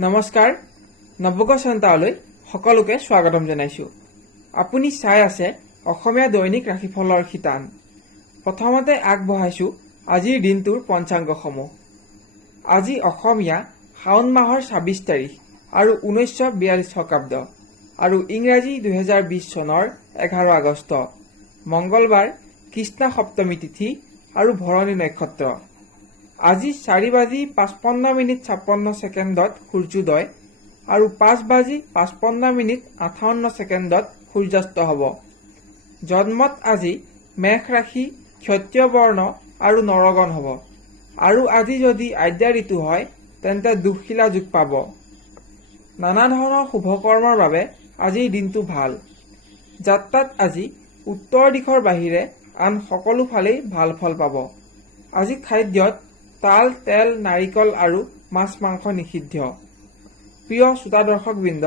নমস্কাৰ, নৱগ্ৰহ চেণ্টাৰলৈ সকলোকে স্বাগতম জনাইছো। আপুনি চাই আছে অসমীয়া দৈনিক ৰাশিফলৰ শিতান। প্ৰথমতে আগবঢ়াইছো আজিৰ দিনটোৰ পঞ্চাংগসমূহ। আজি অসমীয়া শাওণ মাহৰ ২৬ তাৰিখ আৰু ১৯৪২ শকাব্দ আৰু ইংৰাজী ২০২০ চনৰ ১১ আগষ্ট, মংগলবাৰ, কৃষ্ণা সপ্তমী তিথি আৰু ভৰণী নক্ষত্ৰ। আজি ৪:৫৫:৫৬ সূৰ্যোদয় আৰু ৫:৫৫:৫৮ সূৰ্যাস্ত হ'ব। জন্মত আজি মেষ ৰাশি, ক্ষত্ৰিয় বৰ্ণ আৰু নৰগণ হ'ব। আৰু আজি যদি আদ্যা ঋতু হয় তেন্তে দুঃশিলা যোগ পাব। নানা ধৰণৰ শুভকৰ্মৰ বাবে আজিৰ দিনটো ভাল। যাত্ৰাত আজি উত্তৰ দিশৰ বাহিৰে আন সকলো ফালেই ভাল ফল পাব। আজি খাদ্যত তাল, তেল, নাৰিকল আৰু মাছ মাংস নিষিদ্ধ। প্ৰিয় শ্ৰোতা দৰ্শকবৃন্দ,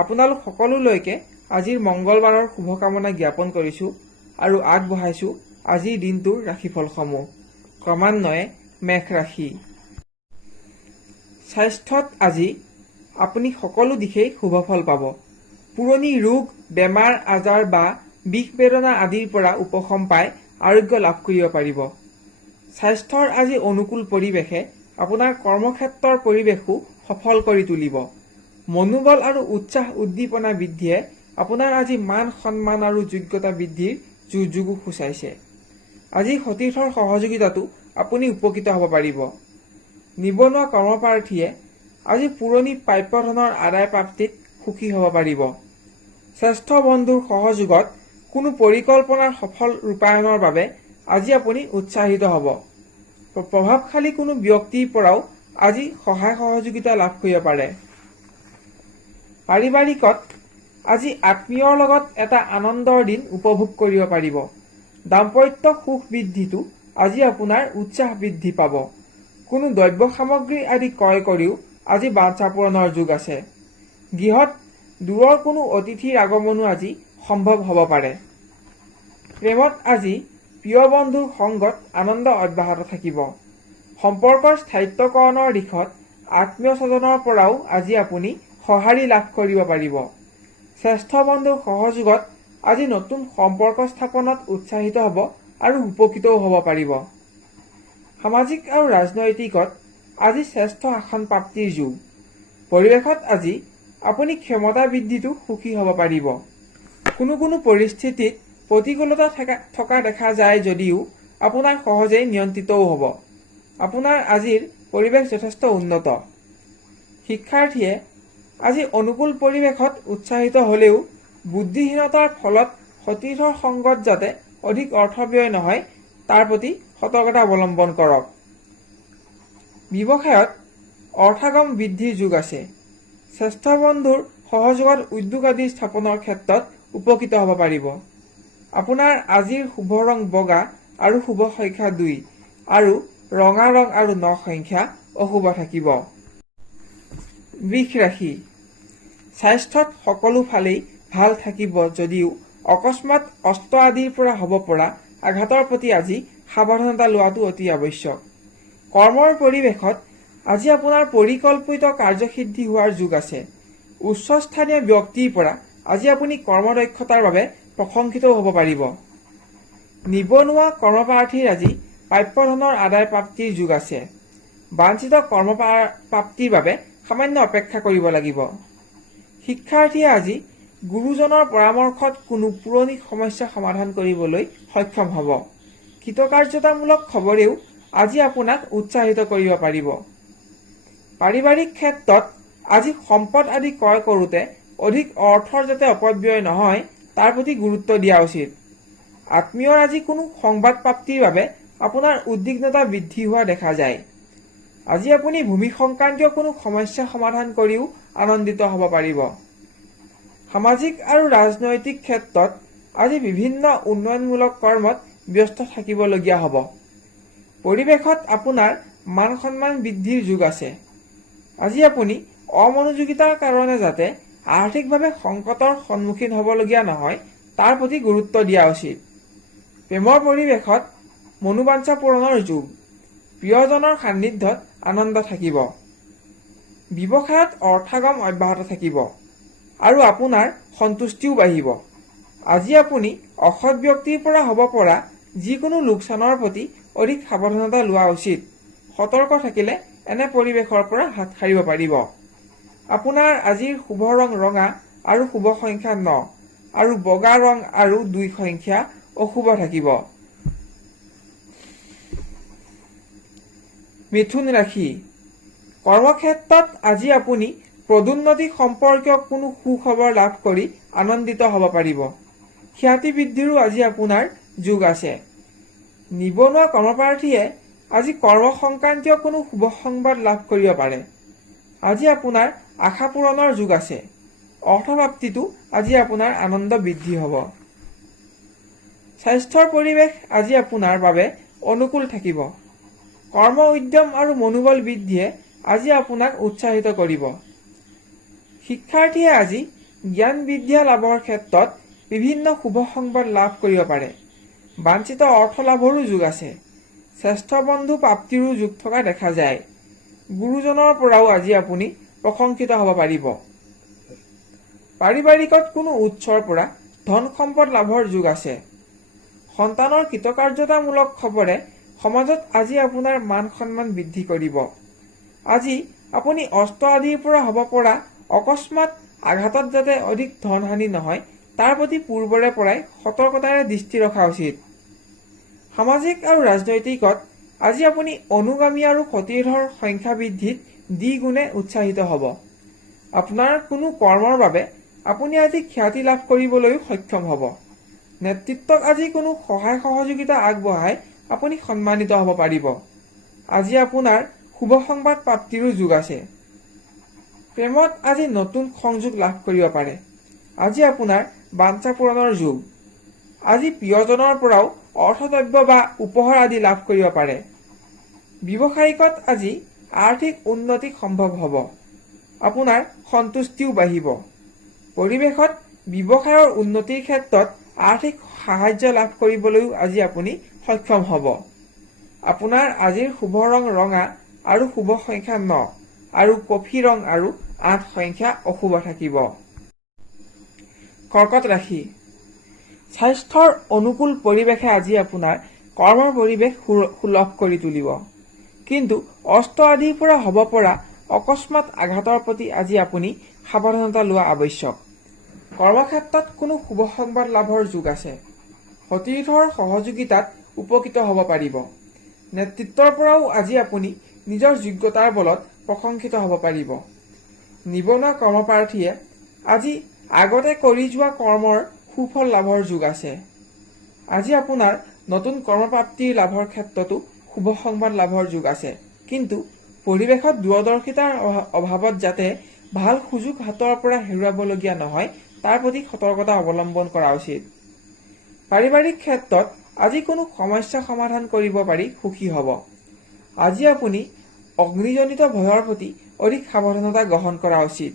আপোনালোক সকলোলৈকে আজিৰ মংগলবাৰৰ শুভকামনা জ্ঞাপন কৰিছো আৰু আগবঢ়াইছো আজিৰ দিনটোৰ ৰাশিফলসমূহ। ক্ৰমান্বয়ে মেষ ৰাশি। স্বাস্থ্যত আজি আপুনি সকলো দিশেই শুভফল পাব। পুৰণি ৰোগ, বেমাৰ আজাৰ বা বিষ বেদনা আদিৰ পৰা উপশম পাই আৰোগ্য লাভ কৰিব পাৰিব। স্বাস্থ্যৰ আজি অনুকূল পৰিৱেশে আপোনাৰ কৰ্মক্ষেত্ৰৰ পৰিৱেশো সফল কৰি তুলিব। মনোবল আৰু উৎসাহ উদ্দীপনা বৃদ্ধিয়ে আপোনাৰ আজি মান সন্মান আৰু যোগ্যতা বৃদ্ধিৰ যুগো সূচাইছে। আজি সতীৰ্থৰ সহযোগিতাতো আপুনি উপকৃত হ'ব পাৰিব। নিবনুৱা কৰ্মপ্ৰাৰ্থীয়ে আজি পুৰণি প্ৰাপ্য ধনৰ আদায় প্ৰাপ্তিত সুখী হ'ব পাৰিব। শ্ৰেষ্ঠ বন্ধুৰ সহযোগত কোনো পৰিকল্পনাৰ সফল ৰূপায়ণৰ বাবে আজি আপুনি উৎসাহিত হ'ব। প্ৰভাৱশালী কোনো ব্যক্তিৰ পৰাও আজি সহায় সহযোগিতা লাভ কৰিব পাৰে। পাৰিবাৰিকত আজি আত্মীয়ৰ লগত এটা আনন্দৰ দিন উপভোগ কৰিব পাৰিব। দাম্পত্য সুখ বৃদ্ধিটো আজি আপোনাৰ উৎসাহ বৃদ্ধি পাব। কোনো দ্ৰব্য সামগ্ৰী আদি ক্ৰয় কৰিও আজি বাঞ্ছা পূৰণৰ যোগ আছে। গৃহত দূৰৰ কোনো অতিথিৰ আগমনো আজি সম্ভৱ হ'ব পাৰে। প্ৰেমত আজি প্ৰিয় বন্ধুৰ সংগত আনন্দ অব্যাহত থাকিব। সম্পৰ্কৰ স্থায়িত্বকৰণৰ দিশত আত্মীয় স্বজনৰ পৰাও আজি আপুনি সঁহাৰি লাভ কৰিব পাৰিব। শ্ৰেষ্ঠ বন্ধুৰ সহযোগত আজি নতুন সম্পৰ্ক স্থাপনত উৎসাহিত হ'ব আৰু উপকৃতও হ'ব পাৰিব। সামাজিক আৰু ৰাজনৈতিকত আজি শ্ৰেষ্ঠ আসন প্ৰাপ্তিৰ যুগ। পৰিৱেশত আজি আপুনি ক্ষমতা বৃদ্ধিতো সুখী হ'ব পাৰিব। কোনো পৰিস্থিতিত প্ৰতিকূলতা থকা দেখা যায় যদিও আপোনাৰ সহজেই নিয়ন্ত্ৰিতও হ'ব। আপোনাৰ আজিৰ পৰিৱেশ যথেষ্ট উন্নত। শিক্ষাৰ্থীয়ে আজি অনুকূল পৰিৱেশত উৎসাহিত হ'লেও বুদ্ধিহীনতাৰ ফলত সতীৰ্থৰ সংগত যাতে অধিক অৰ্থ ব্যয় নহয় তাৰ প্ৰতি সতৰ্কতা অৱলম্বন কৰক। ব্যৱসায়ত অৰ্থাগম বৃদ্ধিৰ যুগ আছে। শ্ৰেষ্ঠ বন্ধুৰ সহযোগত উদ্যোগ আদি স্থাপনৰ ক্ষেত্ৰত উপকৃত হ'ব পাৰিব। আপোনাৰ আজিৰ শুভ ৰং বগা আৰু শুভ সংখ্যা 2 আৰু ৰঙা ৰং আৰু 9 সংখ্যা অশুভ থাকিব। বৃষ ৰাশি। স্বাস্থ্যত সকলো ফালেই ভাল থাকিব যদিও অকস্মাৎ অস্ত্ৰ আদিৰ পৰা হ'ব পৰা আঘাতৰ প্ৰতি আজি সাৱধানতা লোৱাটো অতি আৱশ্যক। কৰ্মৰ পৰিৱেশত আজি আপোনাৰ পৰিকল্পিত কাৰ্যসিদ্ধি হোৱাৰ যোগ আছে। উচ্চস্থানীয় ব্যক্তিৰ পৰা আজি আপুনি কৰ্মদক্ষতাৰ বাবে প্ৰশংসিতও হ'ব পাৰিব। নিবনুৱা কৰ্মপ্ৰাৰ্থীৰ আজি প্ৰাপ্য ধনৰ আদায় প্ৰাপ্তিৰ যুগ আছে। বাঞ্ছিত কৰ্মপ্ৰাপ্তিৰ বাবে সামান্য অপেক্ষা কৰিব লাগিব। শিক্ষাৰ্থীয়ে আজি গুৰুজনৰ পৰামৰ্শত কোনো পুৰণি সমস্যা সমাধান কৰিবলৈ সক্ষম হ'ব। কৃতকাৰ্যতামূলক খবৰেও আজি আপোনাক উৎসাহিত কৰিব পাৰিব। পাৰিবাৰিক ক্ষেত্ৰত আজি সম্পদ আদি ক্ৰয় কৰোঁতে অধিক অৰ্থৰ যাতে অপব্যয় নহয় তাৰ প্ৰতি গুৰুত্ব দিয়া উচিত। আত্মীয়ৰ আজি কোনো সংবাদ প্ৰাপ্তিৰ বাবে আপোনাৰ উদ্বিগ্নতা বৃদ্ধি হোৱা দেখা যায়। আজি আপুনি ভূমি সংক্ৰান্তীয় কোনো সমস্যা সমাধান কৰিও আনন্দিত হ'ব পাৰিব। সামাজিক আৰু ৰাজনৈতিক ক্ষেত্ৰত আজি বিভিন্ন উন্নয়নমূলক কৰ্মত ব্যস্ত থাকিবলগীয়া হ'ব। পৰিৱেশত আপোনাৰ মান সন্মান বৃদ্ধিৰ যুগ আছে। আজি আপুনি অমনোযোগিতাৰ কাৰণে যাতে আৰ্থিকভাৱে সংকটৰ সন্মুখীন হ'বলগীয়া নহয় তাৰ প্ৰতি গুৰুত্ব দিয়া উচিত। প্ৰেমৰ পৰিৱেশত মনোবাঞ্ছা পূৰণৰ যুগ। প্ৰিয়জনৰ সান্নিধ্যত আনন্দ থাকিব। ব্যৱসায়ত অৰ্থাগম অব্যাহত থাকিব আৰু আপোনাৰ সন্তুষ্টিও বাঢ়িব। আজি আপুনি অসৎ ব্যক্তিৰ পৰা হ'ব পৰা যিকোনো লোকচানৰ প্ৰতি অধিক সাৱধানতা লোৱা উচিত। সতৰ্ক থাকিলে এনে পৰিৱেশৰ পৰা হাত সাৰিব পাৰিব। আপোনাৰ আজিৰ শুভ ৰং ৰঙা আৰু শুভ সংখ্যা 9 আৰু বগা ৰং আৰু 2 সংখ্যা অশুভ থাকিব। মিথুন ৰাশি। কৰ্মক্ষেত্ৰত আজি আপুনি পদোন্নতি সম্পৰ্কীয় কোনো সুখবৰ লাভ কৰি আনন্দিত হ'ব পাৰিব। খ্যাতি বৃদ্ধিৰো আজি আপোনাৰ যোগ আছে। নিবনুৱা কৰ্মপ্ৰাৰ্থীয়ে আজি কৰ্ম সংক্ৰান্তীয় কোনো শুভ সংবাদ লাভ কৰিব পাৰে। আজি আপোনাৰ আশা পূৰণৰ যোগ আছে। অৰ্থপ্ৰাপ্তিটো আজি আপোনাৰ আনন্দ বৃদ্ধি হ'ব। স্বাস্থ্যৰ পৰিৱেশ আজি আপোনাৰ বাবে অনুকূল থাকিব। কৰ্ম উদ্যম আৰু মনোবল বৃদ্ধিয়ে আজি আপোনাক উৎসাহিত কৰিব। শিক্ষাৰ্থীয়ে আজি জ্ঞান বিদ্যা লাভৰ ক্ষেত্ৰত বিভিন্ন শুভ সংবাদ লাভ কৰিব পাৰে। বাঞ্ছিত অৰ্থ লাভৰো যোগ আছে। শ্ৰেষ্ঠ বন্ধু প্ৰাপ্তিৰো যোগ থকা দেখা যায়। গুৰুজনৰ পৰাও আজি আপুনি প্ৰশংসিত হ'ব পাৰিব। পাৰিবাৰিকত কোনো উৎসৰ পৰা ধন সম্পদ লাভৰ যোগ আছে। সন্তানৰ কৃতকাৰ্যতামূলক খবৰে সমাজত আজি আপোনাৰ মান সন্মান বৃদ্ধি কৰিব। আজি আপুনি অস্ত্ৰ আদিৰ পৰা হ'ব পৰা অকস্মাত আঘাতত যাতে অধিক ধনহানি নহয় তাৰ প্ৰতি পূৰ্বৰে পৰাই সতৰ্কতাৰে দৃষ্টি ৰখা উচিত। সামাজিক আৰু ৰাজনৈতিকত আজি আপুনি অনুগামী আৰু সতীৰ্থৰ সংখ্যা বৃদ্ধিত দ্বিগুণে উৎসাহিত হ'ব। আপোনাৰ কোনো কৰ্মৰ বাবে আপুনি আজি খ্যাতি লাভ কৰিবলৈও সক্ষম হ'ব। নেতৃত্বক আজি কোনো সহায় সহযোগিতা আগবঢ়াই আপুনি সন্মানিত হ'ব পাৰিব। আজি আপোনাৰ শুভ সংবাদ প্ৰাপ্তিৰো যোগ আছে। প্ৰেমত আজি নতুন সংযোগ লাভ কৰিব পাৰে। আজি আপোনাৰ বাঞ্ছা পূৰণৰ যোগ। আজি প্ৰিয়জনৰ পৰাও অৰ্থদ্ৰব্য বা উপহাৰ আদি লাভ কৰিব পাৰে। ব্যৱসায়িকত আজি আৰ্থিক উন্নতি সম্ভৱ হ'ব। আপোনাৰ সন্তুষ্টিও বাঢ়িব। পৰিৱেশত ব্যৱসায়ৰ উন্নতিৰ ক্ষেত্ৰত আৰ্থিক সাহায্য লাভ কৰিবলৈও আজি আপুনি সক্ষম হ'ব। আপোনাৰ আজিৰ শুভ ৰং ৰঙা আৰু শুভ সংখ্যা 9 আৰু কফি ৰং আৰু 8 সংখ্যা অশুভ থাকিব। কৰ্কট ৰাশি। স্বাস্থ্যৰ অনুকূল পৰিৱেশে আজি আপোনাৰ কৰ্মৰ পৰিৱেশ সুলভ কৰি তুলিব। কিন্তু অস্ত্ৰ আদিৰ পৰা হ'ব পৰা অকস্মাত আঘাতৰ প্ৰতি আজি আপুনি সাৱধানতা লোৱা আৱশ্যক। কৰ্মক্ষেত্ৰত কোনো শুভ সংবাদ লাভৰ যোগ আছে। সতীৰ্থৰ সহযোগিতাত উপকৃত হ'ব পাৰিব। নেতৃত্বৰ পৰাও আজি আপুনি নিজৰ যোগ্যতাৰ বলত প্ৰশংসিত হ'ব পাৰিব। নিবনুৱা কৰ্মপ্ৰাৰ্থীয়ে আজি আগতে কৰি যোৱা কৰ্মৰ সুফল লাভৰ যোগ আছে। আজি আপোনাৰ নতুন কৰ্মপ্ৰাপ্তিৰ লাভৰ ক্ষেত্ৰতো শুভ সংবাদ লাভৰ যোগ আছে। কিন্তু পৰিৱেশত দূৰদৰ্শিতাৰ অভাৱত যাতে ভাল সুযোগ হাতৰ পৰা হেৰুৱাবলগীয়া নহয় তাৰ প্ৰতি সতৰ্কতা অৱলম্বন কৰা উচিত। পাৰিবাৰিক ক্ষেত্ৰত আজি কোনো সমস্যা সমাধান কৰিব পাৰি সুখী হ'ব। আজি আপুনি অগ্নিজনিত ভয়ৰ প্ৰতি অধিক সাৱধানতা গ্ৰহণ কৰা উচিত।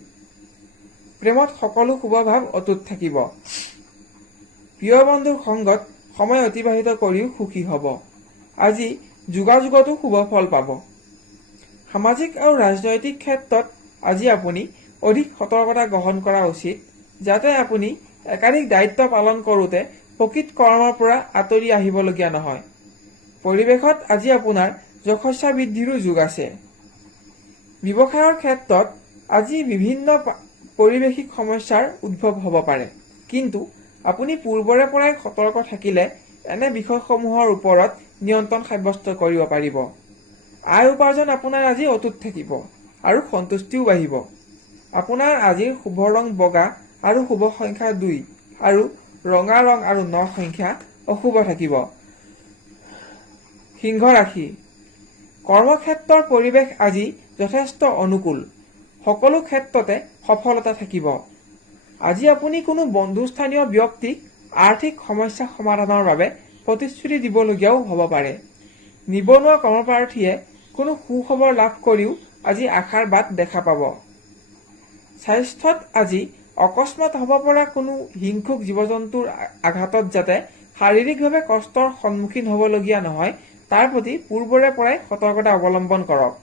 প্ৰেমত সকলো শুভভাৱ অটুট থাকিব। প্ৰিয় বন্ধুৰ সংগত সময় অতিবাহিত কৰিও সুখী হ'ব। আজি যোগাযোগতো শুভ ফল পাব। সামাজিক আৰু ৰাজনৈতিক ক্ষেত্ৰত আজি আপুনি অধিক সতৰ্কতা গ্ৰহণ কৰা উচিত যাতে আপুনি একাধিক দায়িত্ব পালন কৰোঁতে প্ৰকৃত কৰ্মৰ পৰা আঁতৰি আহিবলগীয়া নহয়। পৰিৱেশত আজি আপোনাৰ যশস্যা বৃদ্ধিৰো যোগ আছে। ব্যৱসায়ৰ ক্ষেত্ৰত আজি বিভিন্ন পাৰিৱেশিক সমস্যাৰ উদ্ভৱ হ'ব পাৰে। কিন্তু আপুনি পূৰ্বৰে পৰাই সতৰ্ক থাকিলে এনে বিষয়সমূহৰ ওপৰত নিয়ন্ত্ৰণ সাব্যস্ত কৰিব পাৰিব। আয় উপাৰ্জন আপোনাৰ আজি অটুট থাকিব আৰু সন্তুষ্টিও বাঢ়িব। আপোনাৰ আজিৰ শুভ ৰং বগা আৰু শুভ সংখ্যা 2 আৰু ৰঙা ৰং আৰু 9 সংখ্যা অশুভ থাকিব। সিংহ ৰাশি। কৰ্মক্ষেত্ৰৰ পৰিৱেশ আজি যথেষ্ট অনুকূল। সকলো ক্ষেত্ৰতে সফলতা থাকিব। আজি আপুনি কোনো বন্ধুস্থানীয় ব্যক্তিক আৰ্থিক সমস্যা সমাধানৰ বাবে প্ৰতিশ্ৰুতি দিবলগীয়াও হ'ব পাৰে। নিবনুৱা কৰ্মপ্ৰাৰ্থীয়ে কোনো সুখবৰ লাভ কৰিও আজি আশাৰ বাট দেখা পাব। স্বাস্থ্যত আজি অকস্মাত হ'ব পৰা কোনো হিংসুক জীৱ-জন্তুৰ আঘাতত যাতে শাৰীৰিকভাৱে কষ্টৰ সন্মুখীন হ'বলগীয়া নহয় তাৰ প্ৰতি পূৰ্বৰে পৰাই সতৰ্কতা অৱলম্বন কৰক।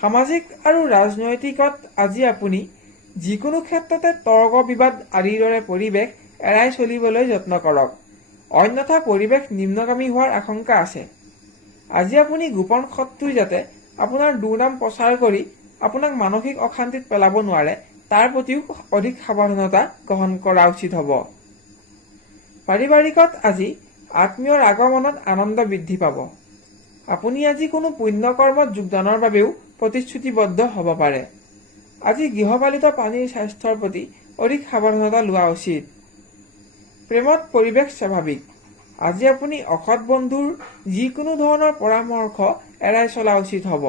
সামাজিক আৰু ৰাজনৈতিকত আজি আপুনি যিকোনো ক্ষেত্ৰতে তৰ্ক বিবাদ আদিৰ দৰে পৰিৱেশ এৰাই চলিবলৈ যত্ন কৰক, অন্যথা পৰিৱেশ নিম্নগামী হোৱাৰ আশংকা আছে। আজি আপুনি গোপন শত্ৰুই যাতে আপোনাৰ দুৰ্নাম প্ৰচাৰ কৰি আপোনাক মানসিক অশান্তিত পেলাব নোৱাৰে তাৰ প্ৰতিও অধিক সাৱধানতা গ্ৰহণ কৰা উচিত হ'ব। পাৰিবাৰিকত আজি আত্মীয়ৰ আগমনত আনন্দ বৃদ্ধি পাব। আপুনি আজি কোনো পুণ্য কৰ্মত যোগদানৰ বাবেও প্ৰতিশ্ৰুতিবদ্ধ হ'ব পাৰে। আজি গৃহপালিত প্ৰাণীৰ স্বাস্থ্যৰ প্ৰতি অধিক সাৱধানতা লোৱা উচিত। প্ৰেমত পৰিৱেশ স্বাভাৱিক। আজি আপুনি অসৎ বন্ধুৰ যিকোনো ধৰণৰ পৰামৰ্শ এৰাই চলা উচিত হ'ব,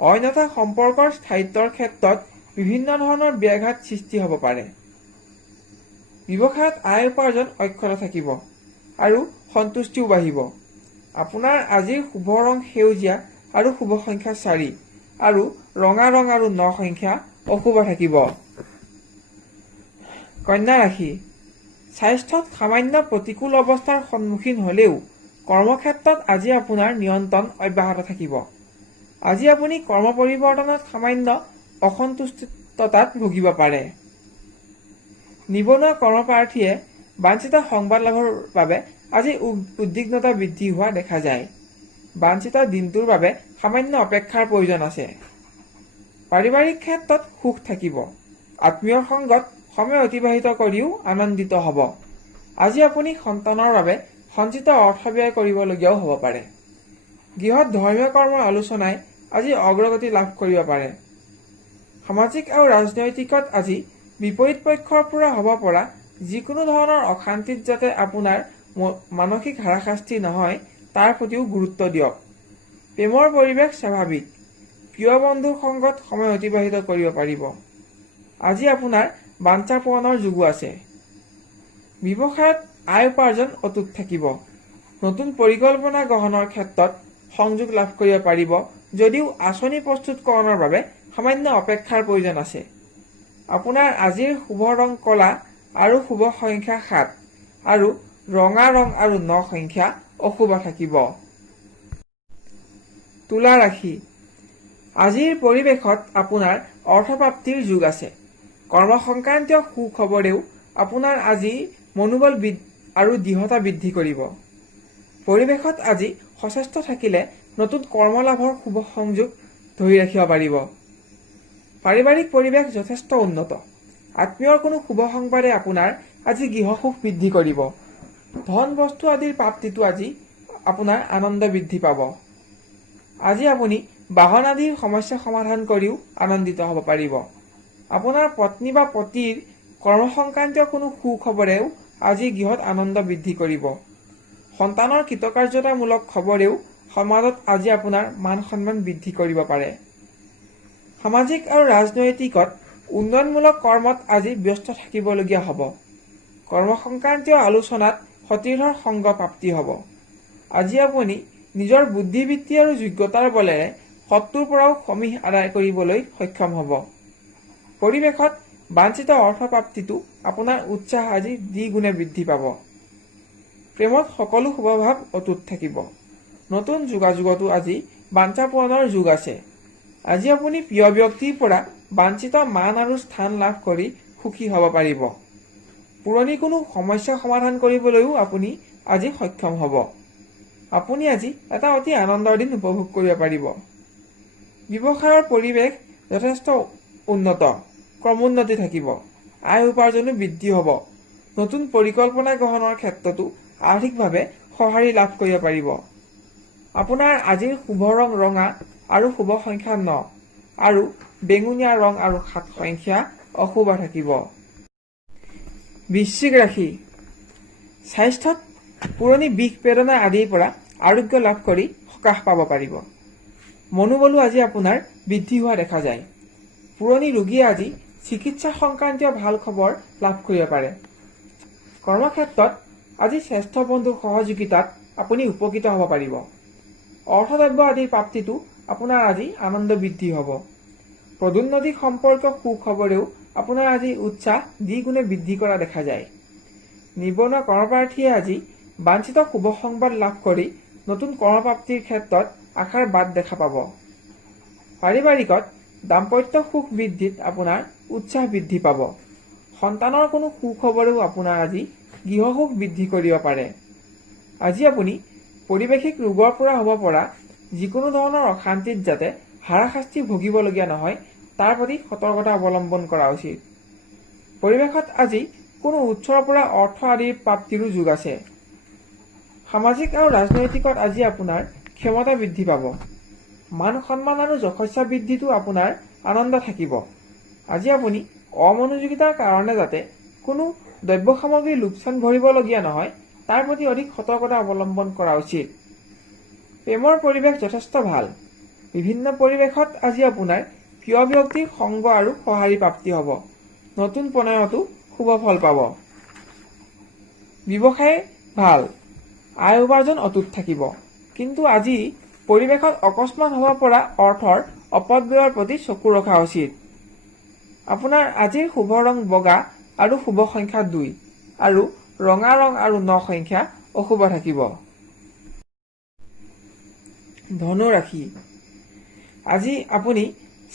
অন্যথা সম্পৰ্কৰ স্থায়িত্বৰ ক্ষেত্ৰত বিভিন্ন ধৰণৰ ব্যাঘাত সৃষ্টি হ'ব পাৰে। ব্যৱসায়ত আয় উপাৰ্জন অক্ষত থাকিব আৰু সন্তুষ্টিও বাঢ়িব। আপোনাৰ আজিৰ শুভ ৰং সেউজীয়া আৰু শুভ সংখ্যা 4 আৰু ৰঙা ৰং আৰু 9 সংখ্যা অশুভ থাকিব। কন্যা ৰাশি। স্বাস্থ্যত সামান্য প্ৰতিকূল অৱস্থাৰ সন্মুখীন হ'লেও কৰ্মক্ষেত্ৰত আজি আপোনাৰ নিয়ন্ত্ৰণ অব্যাহত থাকিব। আজি আপুনি কৰ্ম পৰিৱৰ্তনত সামান্য অসন্তুষ্টতাত ভুগিব পাৰে। নিবনুৱা কৰ্মপ্ৰাৰ্থীয়ে বাঞ্ছিত সংবাদ লাভৰ বাবে আজি উদ্বিগ্নতা বৃদ্ধি হোৱা দেখা যায়। বাঞ্ছিত দিনটোৰ বাবে সামান্য অপেক্ষাৰ প্ৰয়োজন আছে। পাৰিবাৰিক ক্ষেত্ৰত সুখ থাকিব। আত্মীয়ৰ সংগত সময় অতিবাহিত কৰিও আনন্দিত হ'ব। আজি আপুনি সন্তানৰ বাবে সঞ্চিত অৰ্থ ব্যয় কৰিবলগীয়াও হ'ব পাৰে। গৃহত ধৰ্মীয় কৰ্মৰ আলোচনাই আজি অগ্ৰগতি লাভ কৰিব পাৰে। সামাজিক আৰু ৰাজনৈতিকত আজি বিপৰীত পক্ষৰ পৰা হ'ব পৰা যিকোনো ধৰণৰ অশান্তিত যাতে আপোনাৰ মানসিক হাৰাশাস্তি নহয় তাৰ প্ৰতিও গুৰুত্ব দিয়ক। প্ৰেমৰ পৰিৱেশ স্বাভাৱিক। প্ৰিয় বন্ধুৰ সংগত সময় অতিবাহিত কৰিব পাৰিব। আজি আপোনাৰ বাঞ্ছা পূৰণৰ যোগো আছে। ব্যৱসায়ত আয় উপাৰ্জন অটুট থাকিব। নতুন পৰিকল্পনা গ্ৰহণৰ ক্ষেত্ৰত সংযোগ লাভ কৰিব পাৰিব, যদিও আঁচনি প্ৰস্তুতকৰণৰ বাবে সামান্য অপেক্ষাৰ প্ৰয়োজন আছে। আপোনাৰ আজিৰ শুভ ৰং ক'লা আৰু শুভ সংখ্যা 7 আৰু ৰঙা ৰং আৰু 9 সংখ্যা অশুভ থাকিব। তুলা ৰাশি। আজিৰ পৰিৱেশত আপোনাৰ অৰ্থপ্ৰাপ্তিৰ যোগ আছে। কৰ্ম সংক্ৰান্তীয় সুখবৰেও আপোনাৰ আজি মনোবল আৰু দৃঢ়তা বৃদ্ধি কৰিব। পৰিৱেশত আজি সচেষ্ট থাকিলে নতুন কৰ্মলাভৰ শুভ সংযোগ ধৰি ৰাখিব পাৰিব। পাৰিবাৰিক পৰিৱেশ যথেষ্ট উন্নত। আত্মীয়ৰ কোনো শুভ সংবাদে আপোনাৰ আজি গৃহসুখ বৃদ্ধি কৰিব। ধন বস্তু আদিৰ প্ৰাপ্তিটো আজি আপোনাৰ আনন্দ বৃদ্ধি পাব। আজি আপুনি বাহন আদিৰ সমস্যা সমাধান কৰিও আনন্দিত হ'ব পাৰিব। আপোনাৰ পত্নী বা পতিৰ কৰ্ম সংক্ৰান্তীয় কোনো সুখবৰেও আজি গৃহত আনন্দ বৃদ্ধি কৰিব। সন্তানৰ কৃতকাৰ্যতামূলক খবৰেও সমাজত আজি আপোনাৰ মান সন্মান বৃদ্ধি কৰিব পাৰে। সামাজিক আৰু ৰাজনৈতিকত উন্নয়নমূলক কৰ্মত আজি ব্যস্ত থাকিবলগীয়া হ'ব। কৰ্ম সংক্ৰান্তীয় আলোচনাত সতীৰ্থৰ সংগ প্ৰাপ্তি হ'ব। আজি আপুনি নিজৰ বুদ্ধিবৃত্তি আৰু যোগ্যতাৰ বলেৰে শত্ৰুৰ পৰাও সমীহ আদায় কৰিবলৈ সক্ষম হ'ব। পৰিৱেশত বাঞ্ছিত অৰ্থপ্ৰাপ্তিটো আপোনাৰ উৎসাহ আজি দ্বিগুণে বৃদ্ধি পাব। প্ৰেমত সকলো শুভভাৱ অটুট থাকিব। নতুন যোগাযোগতো আজি বাঞ্ছা পূৰণৰ যোগ আছে। আজি আপুনি প্ৰিয় ব্যক্তিৰ পৰা বাঞ্ছিত মান আৰু স্থান লাভ কৰি সুখী হ'ব পাৰিব। পুৰণি কোনো সমস্যা সমাধান কৰিবলৈও আপুনি আজি সক্ষম হ'ব। আপুনি আজি এটা অতি আনন্দৰ দিন উপভোগ কৰিব পাৰিব। ব্যৱসায়ৰ পৰিৱেশ যথেষ্ট উন্নত, ক্ৰমোন্নতি থাকিব। আয় উপাৰ্জনো বৃদ্ধি হ'ব। নতুন পৰিকল্পনা গ্ৰহণৰ ক্ষেত্ৰতো আৰ্থিকভাৱে সঁহাৰি লাভ কৰিব পাৰিব। আপোনাৰ আজিৰ শুভ ৰং ৰঙা আৰু শুভ সংখ্যা 9 আৰু বেঙুনীয়া ৰং আৰু 7 সংখ্যা অশুভ থাকিব। বৃশ্চিক ৰাশি। স্বাস্থ্যত পুৰণি বিষ বেদনা আদিৰ পৰা আৰোগ্য লাভ কৰি সকাহ পাব পাৰিব। মনোবলো আজি আপোনাৰ বৃদ্ধি হোৱা দেখা যায়। পুৰণি ৰোগীয়ে আজি চিকিৎসা সংক্ৰান্তীয় ভাল খবৰ লাভ কৰিব পাৰে। কৰ্মক্ষেত্ৰত আজি শ্ৰেষ্ঠ বন্ধুৰ সহযোগিতাত আপুনি উপকৃত হ'ব পাৰিব। অৰ্থদ্ৰব্য আদিৰ প্ৰাপ্তিটো আপোনাৰ আজি আনন্দ বৃদ্ধি হ'ব। পদোন্নতি সম্পৰ্কীয় সুখবৰেও আপোনাৰ আজি উৎসাহ দ্বিগুণে বৃদ্ধি কৰা দেখা যায়। নিবনুৱা কৰ্মপ্ৰাৰ্থীয়ে আজি বাঞ্ছিত শুভ সংবাদ লাভ কৰি নতুন কৰ্মপ্ৰাপ্তিৰ ক্ষেত্ৰত আশাৰ বাট দেখা পাব। পাৰিবাৰিকত দাম্পত্য সুখ বৃদ্ধিত আপোনাৰ উৎসাহ বৃদ্ধি পাব। সন্তানৰ কোনো সুখবৰেও আপোনাৰ আজি গৃহসুখ বৃদ্ধি কৰিব পাৰে। আজি আপুনি পাৰিৱেশিক ৰোগৰ পৰা হ'ব পৰা যিকোনো ধৰণৰ অশান্তিত যাতে হাৰাশাস্তি ভুগিবলগীয়া নহয় তাৰ প্ৰতি সতৰ্কতা অৱলম্বন কৰা উচিত। পৰিৱেশত আজি কোনো উৎসৰ পৰা অৰ্থ আদিৰ প্ৰাপ্তিৰো যোগ আছে। সামাজিক আৰু ৰাজনৈতিকত আজি আপোনাৰ ক্ষমতা বৃদ্ধি পাব। মান সন্মান আৰু যশস্যা বৃদ্ধিতো আপোনাৰ আনন্দ থাকিব। আজি আপুনি অমনোযোগিতাৰ কাৰণে যাতে কোনো দ্ৰব্য সামগ্ৰী লোকচান ভৰিবলগীয়া নহয় তাৰ প্ৰতি অধিক সতৰ্কতা অৱলম্বন কৰা উচিত। প্ৰেমৰ পৰিৱেশ যথেষ্ট ভাল। বিভিন্ন পৰিৱেশত আজি আপোনাৰ প্ৰিয় ব্যক্তিৰ সংগ আৰু সঁহাৰি প্ৰাপ্তি হ'ব। নতুন প্ৰণয়তো শুভ ফল পাব। ব্যৱসায় ভাল, আয় উপাৰ্জন অটুট থাকিব। কিন্তু আজি পৰিৱেশত অকস্মাত হ'ব পৰা অৰ্থৰ অপব্যয়ৰ প্ৰতি চকু ৰখা উচিত। আপোনাৰ আজিৰ শুভ ৰং বগা আৰু শুভ সংখ্যা 2 আৰু ৰঙা ৰং আৰু 9 সংখ্যা অশুভ থাকিব। ধনু ৰাশি। আজি আপুনি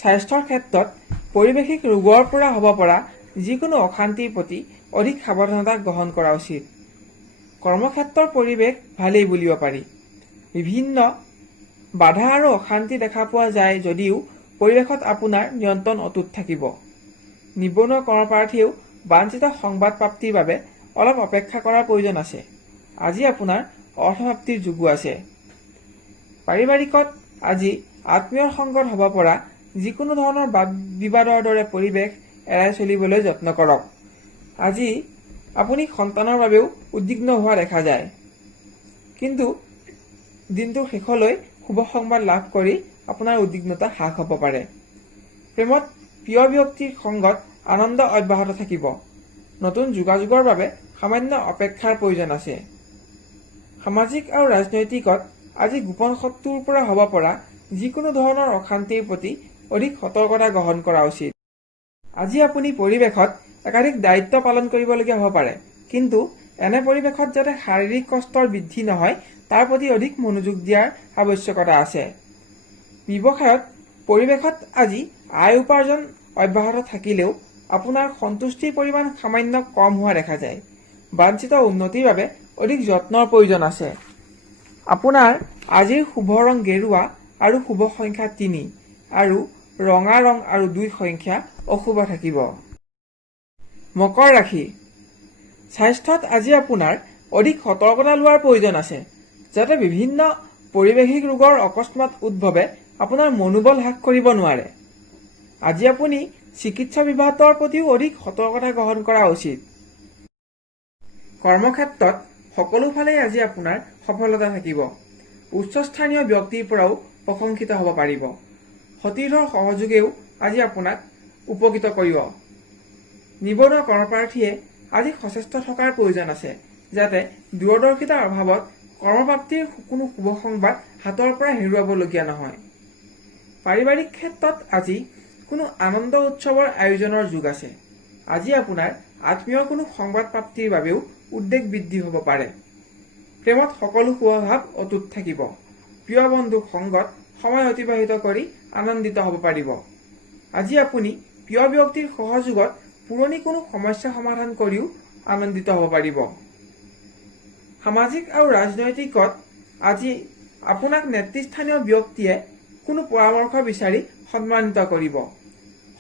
স্বাস্থ্যৰ ক্ষেত্ৰত পাৰিৱেশিক ৰোগৰ পৰা হ'ব পৰা যিকোনো অশান্তিৰ প্ৰতি অধিক সাৱধানতা গ্ৰহণ কৰা উচিত। কৰ্মক্ষেত্ৰৰ পৰিৱেশ ভালেই বুলিব পাৰি। বিভিন্ন বাধা আৰু অশান্তি দেখা পোৱা যায় যদিও পৰিৱেশত আপোনাৰ নিয়ন্ত্ৰণ অটুট থাকিব। নিবনুৱা কৰ্মপ্ৰাৰ্থীয়েও বাঞ্ছিত সংবাদ প্ৰাপ্তিৰ বাবে অলপ অপেক্ষা কৰাৰ প্ৰয়োজন আছে। আজি আপোনাৰ অৰ্থপ্ৰাপ্তিৰ যোগো আছে। পাৰিবাৰিকত আজি আত্মীয়ৰ সংগত হ'ব পৰা যিকোনো ধৰণৰ বাদ বিবাদৰ দৰে পৰিৱেশ এৰাই চলিবলৈ যত্ন কৰক। আজি আপুনি সন্তানৰ বাবেও উদ্বিগ্ন হোৱা দেখা যায়। কিন্তু দিনটোৰ শেষলৈ শুভ সংবাদ লাভ কৰি আপোনাৰ উদ্বিগ্নতা হ্ৰাস হ'ব পাৰে। প্ৰেমত প্ৰিয় ব্যক্তিৰ সংগত আনন্দ অব্যাহত থাকিব। নতুন যোগাযোগৰ বাবে সামান্য অপেক্ষাৰ প্ৰয়োজন আছে। সামাজিক আৰু ৰাজনৈতিকত আজি গোপন শত্ৰুৰ পৰা হ'ব পৰা যিকোনো ধৰণৰ অশান্তিৰ প্ৰতি অধিক সতৰ্কতা গ্ৰহণ কৰা উচিত। আজি আপুনি পৰিৱেশত একাধিক দায়িত্ব পালন কৰিবলগীয়া হ'ব পাৰে। কিন্তু এনে পৰিৱেশত যাতে শাৰীৰিক কষ্টৰ বৃদ্ধি নহয় তাৰ প্ৰতি অধিক মনোযোগ দিয়াৰ আৱশ্যকতা আছে। ব্যৱসায়ত পৰিৱেশত আজি আয় উপাৰ্জন অব্যাহত থাকিলেও আপোনাৰ সন্তুষ্টিৰ পৰিমাণ সামান্য কম হোৱা দেখা যায়। বাঞ্ছিত উন্নতিৰ বাবে অধিক যত্নৰ প্ৰয়োজন আছে। আপোনাৰ আজিৰ শুভ ৰং গেৰুৱা আৰু শুভ সংখ্যা 3 আৰু ৰঙা ৰং আৰু 2 সংখ্যা অশুভ থাকিব। মকৰ ৰাশি। স্বাস্থ্যত আজি আপোনাৰ অধিক সতৰ্কতা লোৱাৰ প্ৰয়োজন আছে যাতে বিভিন্ন পাৰিৱেশিক ৰোগৰ অকস্মাত উদ্ভৱে আপোনাৰ মনোবল হ্ৰাস কৰিব নোৱাৰে। আজি আপুনি চিকিৎসা বিভাগৰ প্ৰতিও অধিক সতৰ্কতা গ্ৰহণ কৰা উচিত। কৰ্মক্ষেত্ৰত সকলো ফালেই আজি আপোনাৰ সফলতা থাকিব। উচ্চস্থানীয় ব্যক্তিৰ পৰাও প্ৰশংসিত হ'ব পাৰিব। সতীৰ্থৰ সহযোগেও আজি আপোনাক উপকৃত কৰিব। নিবনুৱা কৰ্মপ্ৰাৰ্থীয়ে আজি সচেষ্ট থকাৰ প্ৰয়োজন আছে যাতে দূৰদৰ্শিতাৰ অভাৱত কৰ্মপ্ৰাপ্তিৰ কোনো শুভ সংবাদ হাতৰ পৰা হেৰুৱাবলগীয়া নহয়। পাৰিবাৰিক ক্ষেত্ৰত আজি কোনো আনন্দ উৎসৱৰ আয়োজনৰ যোগ আছে। আজি আপোনাৰ আত্মীয়ৰ কোনো সংবাদ প্ৰাপ্তিৰ বাবেও উদ্বেগ বৃদ্ধি হ'ব পাৰে। প্ৰেমত সকলো শুভভাৱ অটুট থাকিব। প্ৰিয় বন্ধুৰ সংগত সময় অতিবাহিত কৰি আনন্দিত হ'ব পাৰিব। আজি আপুনি প্ৰিয় ব্যক্তিৰ সহযোগত পুৰণি কোনো সমস্যা সমাধান কৰিও আনন্দিত হ'ব পাৰিব। সামাজিক আৰু ৰাজনৈতিকত আজি আপোনাক নেতৃস্থানীয় ব্যক্তিয়ে কোনো পৰামৰ্শ বিচাৰি সন্মানিত কৰিব।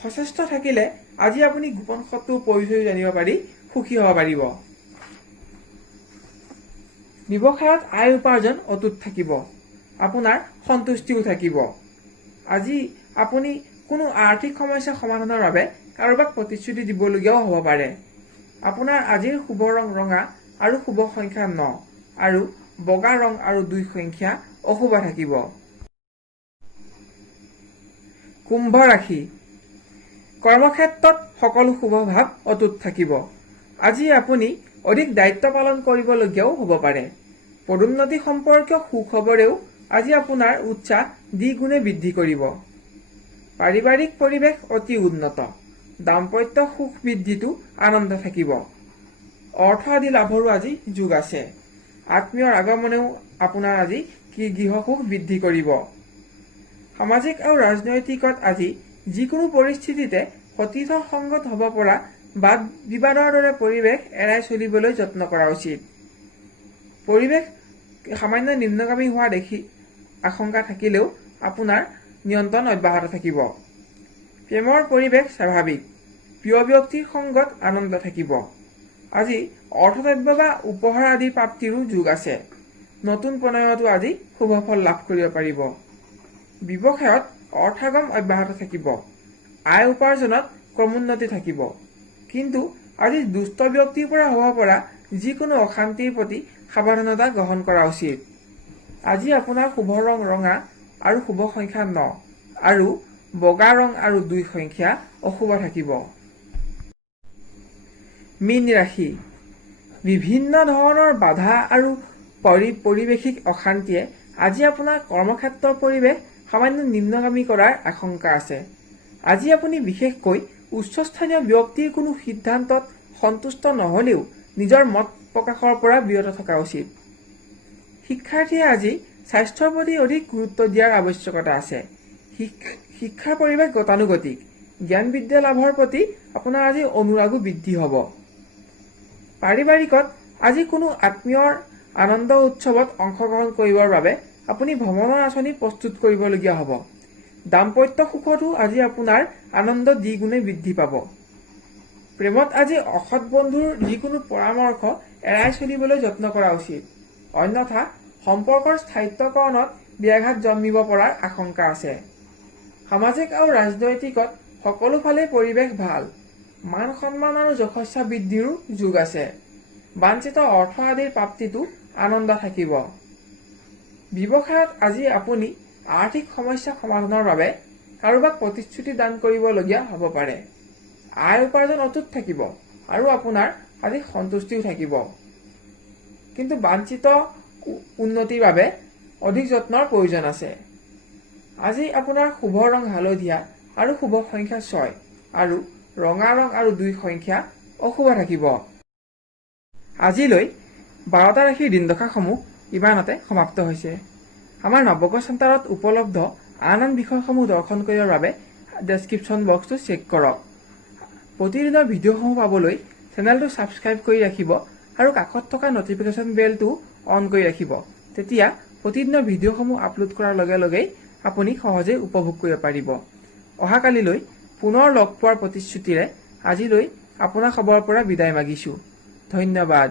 সচেষ্ট থাকিলে আজি আপুনি গোপন শত্ৰুৰ পৰিচয় জানিব পাৰি সুখী হ'ব পাৰিব। ব্যৱসায়ত আয় উপাৰ্জন অটুট থাকিব। আপোনাৰ সন্তুষ্টিও থাকিব। আজি আপুনি কোনো আৰ্থিক সমস্যা সমাধানৰ বাবে কাৰোবাক প্ৰতিশ্ৰুতি দিবলগীয়াও হ'ব পাৰে। আপোনাৰ আজিৰ শুভ ৰং ৰঙা আৰু শুভ সংখ্যা 9 আৰু বগা ৰং আৰু 2 সংখ্যা অশুভ থাকিব। কুম্ভ ৰাশি। কৰ্মক্ষেত্ৰত সকলো শুভভাৱ অটুট থাকিব। আজি আপুনি অধিক দায়িত্ব পালন কৰিবলগীয়াও হ'ব পাৰে। পদোন্নতি সম্পৰ্কীয় সুখবৰেও আজি আপোনাৰ উৎসাহ দ্বিগুণে বৃদ্ধি কৰিব। পাৰিবাৰিক পৰিৱেশ অতি উন্নত। দাম্পত্য সুখ বৃদ্ধিতো আনন্দ থাকিব। অৰ্থ আদি লাভৰো আজি যোগ আছে। আত্মীয়ৰ আগমনেও আপোনাৰ আজি গৃহসুখ বৃদ্ধি কৰিব। সামাজিক আৰু ৰাজনৈতিকত আজি যিকোনো পৰিস্থিতিতে সতীৰ্থ সংগত হ'ব পৰা বাদ বিবাদৰ দৰে পৰিৱেশ এৰাই চলিবলৈ যত্ন কৰা উচিত। পৰিৱেশ সামান্য নিম্নগামী হোৱা দেখি আশংকা থাকিলেও আপোনাৰ নিয়ন্ত্ৰণ অব্যাহত থাকিব। প্ৰেমৰ পৰিৱেশ স্বাভাৱিক। প্ৰিয় ব্যক্তিৰ সংগত আনন্দ থাকিব। আজি অৰ্থদ্ৰব্য বা উপহাৰ আদি প্ৰাপ্তিৰো যোগ আছে। নতুন প্ৰণয়তো আজি শুভ ফল লাভ কৰিব পাৰিব। ব্যৱসায়ত অৰ্থাগম অব্যাহত থাকিব। আয় উপাৰ্জনত ক্ৰমোন্নতি থাকিব। কিন্তু আজি দুষ্ট ব্যক্তিৰ পৰা হ'ব পৰা যিকোনো অশান্তিৰ প্ৰতি সাৱধানতা গ্ৰহণ কৰা উচিত। আজি আপোনাৰ শুভ ৰং ৰঙা আৰু শুভ সংখ্যা 9 আৰু বগা ৰং আৰু 2 সংখ্যা অশুভ থাকিব। মীন ৰাশি। বিভিন্ন ধৰণৰ বাধা আৰু পাৰিৱেশিক অশান্তিয়ে আজি আপোনাৰ কৰ্মক্ষেত্ৰৰ পৰিৱেশ সামান্য নিম্নগামী কৰাৰ আশংকা আছে। আজি আপুনি বিশেষকৈ উচ্চস্থানীয় ব্যক্তিৰ কোনো সিদ্ধান্তত সন্তুষ্ট নহ'লেও নিজৰ মত প্ৰকাশৰ পৰা বিৰত থকা উচিত। শিক্ষাৰ্থীয়ে আজি স্বাস্থ্যৰ প্ৰতি অধিক গুৰুত্ব দিয়াৰ আৱশ্যকতা আছে। শিক্ষাৰ পৰিৱেশ গতানুগতিক। জ্ঞান বিদ্যা লাভৰ প্ৰতি আপোনাৰ আজি অনুৰাগো বৃদ্ধি হ'ব। পাৰিবাৰিকত আজি কোনো আত্মীয়ৰ আনন্দ উৎসৱত অংশগ্ৰহণ কৰিবৰ বাবে আপুনি ভ্ৰমণৰ আঁচনি প্ৰস্তুত কৰিবলগীয়া হ'ব। দাম্পত্য সুখতো আজি আপোনাৰ আনন্দ দ্বিগুণে বৃদ্ধি পাব। প্ৰেমত আজি অসৎ বন্ধুৰ যিকোনো পৰামৰ্শ এৰাই চলিবলৈ যত্ন কৰা উচিত। অন্যথা সম্পৰ্কৰ স্থায়িত্বকৰণত ব্যাঘাত জন্মিব পৰাৰ আশংকা আছে। সামাজিক আৰু ৰাজনৈতিকত সকলো ফালে পৰিৱেশ ভাল। মান সন্মান আৰু যশস্যা বৃদ্ধিৰো যোগ আছে। বাঞ্ছিত অৰ্থ আদিৰ প্ৰাপ্তিতো আনন্দ থাকিব। ব্যৱসায়ত আজি আপুনি আৰ্থিক সমস্যা সমাধানৰ বাবে কাৰোবাক প্ৰতিশ্ৰুতি দান কৰিবলগীয়া হ'ব পাৰে। আয় উপাৰ্জন অটুট থাকিব আৰু আপোনাৰ আজি সন্তুষ্টিও থাকিব। কিন্তু বাঞ্ছিত উন্নতিৰ বাবে অধিক যত্নৰ প্ৰয়োজন আছে। আজি আপোনাৰ শুভ ৰং হালধীয়া আৰু শুভ সংখ্যা 6 আৰু ৰঙা ৰং আৰু 2 সংখ্যা অশুভ থাকিব। আজিলৈ 12টা ৰাশিৰ দিনদশাসমূহ ইমানতে সমাপ্ত হৈছে। আমাৰ নৱগ্ৰহ চেণ্টাৰত উপলব্ধ আন বিষয়সমূহ দৰ্শন কৰিবৰ বাবে ডেছক্ৰিপশ্যন বক্সটো চেক কৰক। প্ৰতিদিনৰ ভিডিঅ'সমূহ পাবলৈ চেনেলটো ছাবস্ক্ৰাইব কৰি ৰাখিব আৰু কাষত থকা নটিফিকেশ্যন বেলটো অন কৰি ৰাখিব। তেতিয়া প্ৰতিদিনৰ ভিডিঅ'সমূহ আপলোড কৰাৰ লগে লগেই আপুনি সহজে উপভোগ কৰিব পাৰিব। অহাকালিলৈ পুনৰ লগ পোৱাৰ প্ৰতিশ্ৰুতিৰে আজিলৈ আপোনাক খবৰ পৰা বিদায় মাগিছোঁ। ধন্যবাদ।